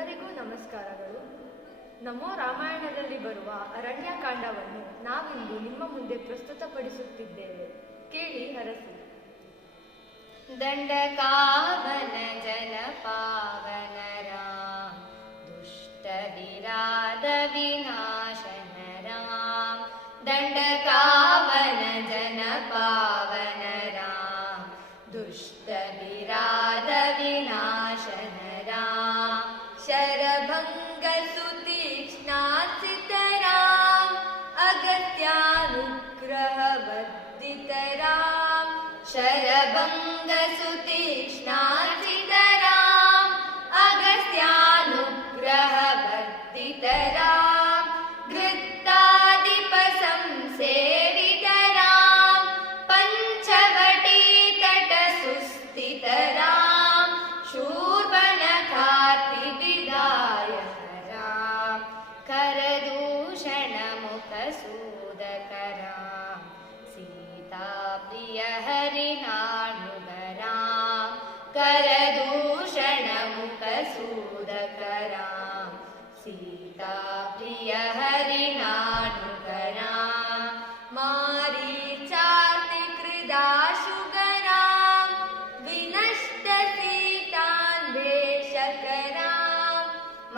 ಎಲ್ಲರಿಗೂ ನಮಸ್ಕಾರಗಳು. ನಮೋ ರಾಮಾಯಣದಲ್ಲಿ ಬರುವ ಅರಣ್ಯಕಾಂಡವನ್ನು ನಾವಿಂದು ನಿಮ್ಮ ಮುಂದೆ ಪ್ರಸ್ತುತಪಡಿಸುತ್ತಿದ್ದೇವೆ. ಕೇಳಿ ಹರಸಿ. ದಂಡಕಾವನ ಜನ ಪಾವನ ರಾಮ, ದುಷ್ಟ ವಿರಾದ ವಿನಾಶನ ರಾಮ. ದಂಡಕಾವನ ಜನ ಪಾವನ ರಾಮ, ದುಷ್ಟ ವಿರಾದ ವಿನಾಶನ ರಾಮ. ಶರಭಂಗ ಸುತೀಕ್ಷ್ಣಾಸಿತ ರಾಮ, ಅಗತ್ಯಾನುಗ್ರಹ ವರ್ಧಿತ ರಾಮ. ಶರಭಂಗ ಸುತೀಕ್ಷ್ಣಾಸಿತ ರಾಮ, ಅಗತ್ಯಾನುಗ್ರಹ ವರ್ಧಿತ ರಾಮ. ಗೃತ್ತಾದಿಪ ಸಂಸೇವಿತ ರಾಮ, ಪಂಚವಟಿ ತಟ ಸುಸ್ಥಿತ ರಾಮ. ಶೂರ್ಪಣಖಾತಿ ವಿದಾಯಕ ರಾಮ, ಕರದೂಷಣ ಮುಖ ಸೂದಕ ರಾಮ. ಸೀತಾ ಪ್ರಿಯ ಹರಿನಾಡುಗ ರಾಮ, ಕರದೂಷಣ ಮುಖ ಸೂದಕ ರಾಮ. ಸೀತಾ ಪ್ರಿಯ ಹರಿನಾಡುಗ ರಾಮ. ಮಾರೀಚಾರ್ತಿ ಕೃದಾಶುಗ ರಾಮ, ವಿನಷ್ಟ ಸೀತಾನ್ವೇಷಕ ರಾಮ.